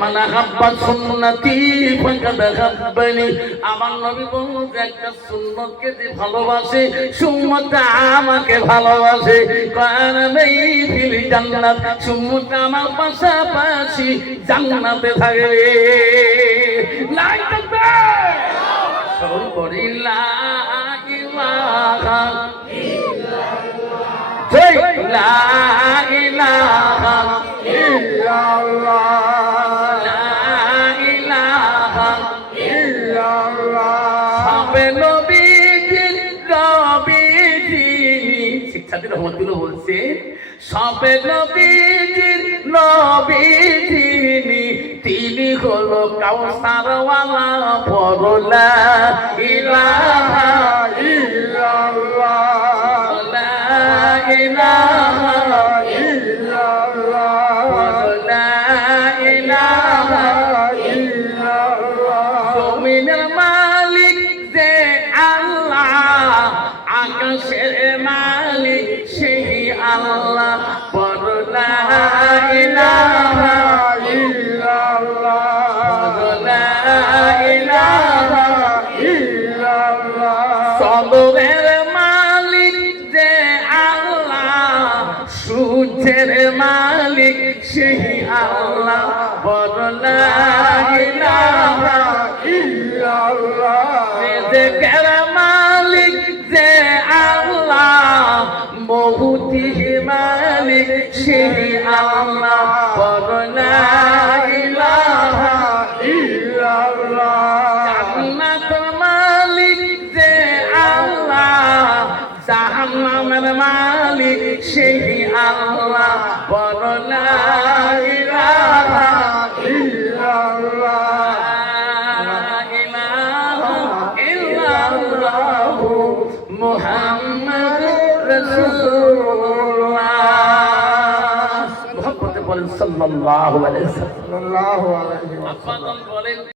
মান আহাব্বা সুন্নতি ফাকাদ আহাব্বানি। আমার নবী বলল যে একটা সুন্নতকে যে ভালোবাসে সুন্নতটা আমাকে ভালোবাসে। কারণ এই ফিল জান্নাত, সুন্নতটা আমার পাশাপাশি জান্নাতে থাকবে। লাই তাকবীর, স্মরণ করি লা ইলাহা ইল্লাল্লাহ, জয় লা ইলাহা ইল্লাল্লাহ, লা ইলাহা ইল্লাল্লাহ। সবে নবীজির নবীজি, শিক্ষার্থী রহমতুল্লাহ বলছে সবে নবীজির নবীজি, তিনি হলো কাউসারওয়ালা, পড়ো লা ইলাহা ইল্লাল্লাহ, লা ইলাহা ইল্লাল্লাহ, পড়ো লা ইলাহা ইল্লাল্লাহ। জমিনের মালিক যে আল্লাহ, আকাশের মালিক সেই আল্লাহ, পড়ো লা ইলাহা ইল্লাল্লাহ, লা ইলাহা ইল্লাল্লাহ। চন্দ্রের মালিক যে আল্লাহ, সূর্যের মালিক সেই আল্লাহ, পড়ো লা ইলাহা ইল্লাল্লাহ। রিজকের মালিক যে আল্লাহ, মৌতির মালিক সেই আল্লাহ, পড়ো লা ইলাহা ইল্লাল্লাহ। জান্নাতের মালিক যে আল্লাহ, জাহান্নামের মালিক সেই আল্লাহ, পড়ো লা ইলাহা ইল্লাল্লাহ, লা ইলাহা ইল্লাল্লাহু মুহাম্মাদুর রাসূলুল্লাহ। মুহাম্মদ বলেন সাল্লাল্লাহু আলাইহি ওয়াসাল্লাম।